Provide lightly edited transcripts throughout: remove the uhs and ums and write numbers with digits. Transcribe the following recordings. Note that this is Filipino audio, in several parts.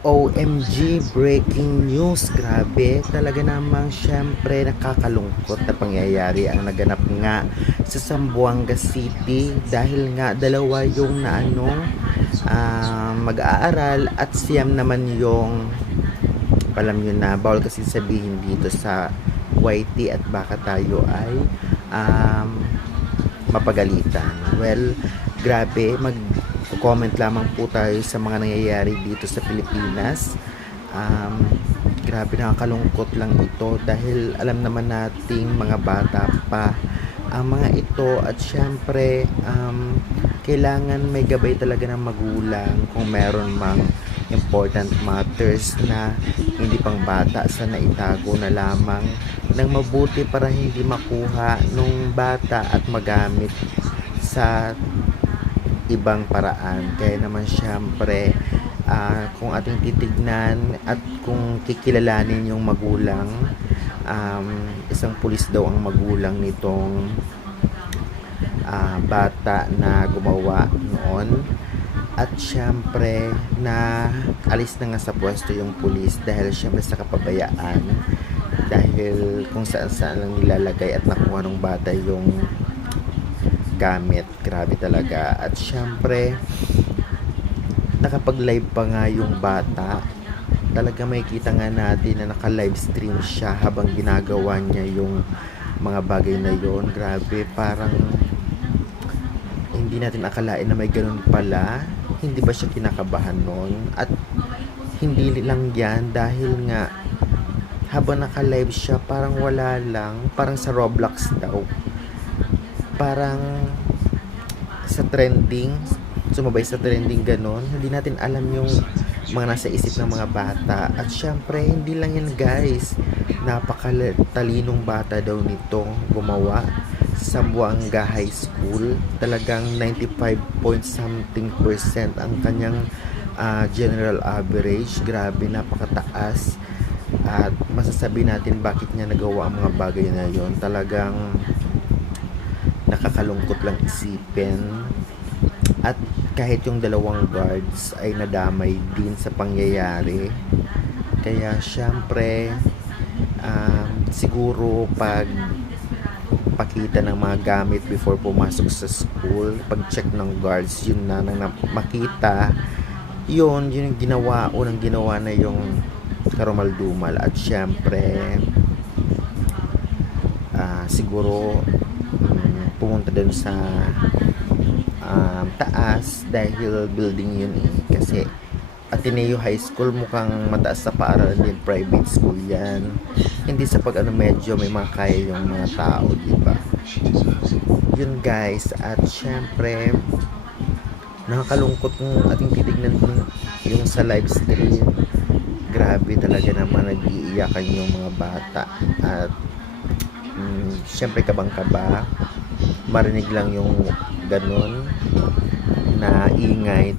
OMG, breaking news. Grabe, talaga namang syempre nakakalungkot na pangyayari ang naganap nga sa Zamboanga City dahil nga dalawa yung mag-aaral at siyam naman yung alam nyo na, bawal kasi sabihin dito sa YT at baka tayo ay um, mapagalitan. Well, grabe, mag-comment lamang po tayo sa mga nangyayari dito sa Pilipinas. Grabe, nakakalungkot lang ito dahil alam naman nating mga bata pa ang mga ito at syempre kailangan may gabay talaga ng magulang kung meron mang important matters na hindi pang bata sa naitago na lamang ng mabuti para hindi makuha nung bata at magamit sa ibang paraan. Kaya naman syempre kung ating titignan at kung kikilalanin yung magulang, isang pulis daw ang magulang nitong bata na gumawa noon. At syempre na alis na nga sa pwesto yung pulis dahil syempre sa kapabayaan, dahil kung saan saan lang nilalagay at nakuha ng bata yung gamit. Grabe talaga. At syempre nakapag-live pa nga yung bata. Talaga may kita nga natin na naka-live stream siya habang ginagawa niya yung mga bagay na yon. Grabe, parang hindi natin akalain na may ganun pala. Hindi ba siya kinakabahan noon? At hindi lang yan dahil nga habang naka-live siya parang wala lang, parang sa Roblox daw, parang sa trending, sumabay sa trending ganon. Hindi natin alam yung mga nasa isip ng mga bata. At syempre hindi lang yan guys, napakatalinong bata daw nitong gumawa sa Zamboanga High School. Talagang 95 point something percent ang kanyang general average. Grabe, napakataas. At masasabi natin bakit niya nagawa ang mga bagay na yon. Talagang nakakalungkot lang isipin. At kahit yung dalawang guards ay nadamay din sa pangyayari. Kaya syempre siguro pag pakita ng mga gamit before pumasok sa school, pag-check ng guards, yun na nang makita, yun yung ginawa, unang ginawa na yung karumaldumal. At syempre siguro pumunta din sa taas dahil building yun kasi Ateneo High School mukhang mataas sa paaralan din, private school yan. Hindi sa pag medyo may mga kaya yung mga tao, diba? Yun guys. At syempre nakakalungkot ng ating titignan yung sa live stream. Grabe talaga naman, nag-iiyakan yung mga bata. At syempre kabang-kaba, marinig lang yung ganun na ingay,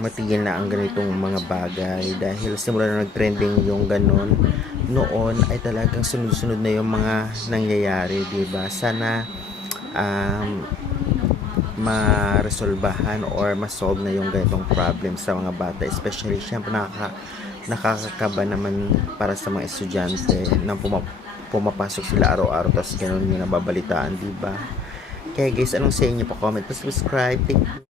matigil na ang ganitong mga bagay dahil simula na nag-trending yung ganun noon ay talagang sunod-sunod na yung mga nangyayari, diba? Sana ma-resolbahan or ma-solve na yung ganitong problem sa mga bata, especially syempre nakakakaba naman para sa mga estudyante na pumapasok sila araw-araw tapos ganun yung nababalitaan, diba? Kaya guys, anong sa inyo pa? Comment, subscribe. Thank you.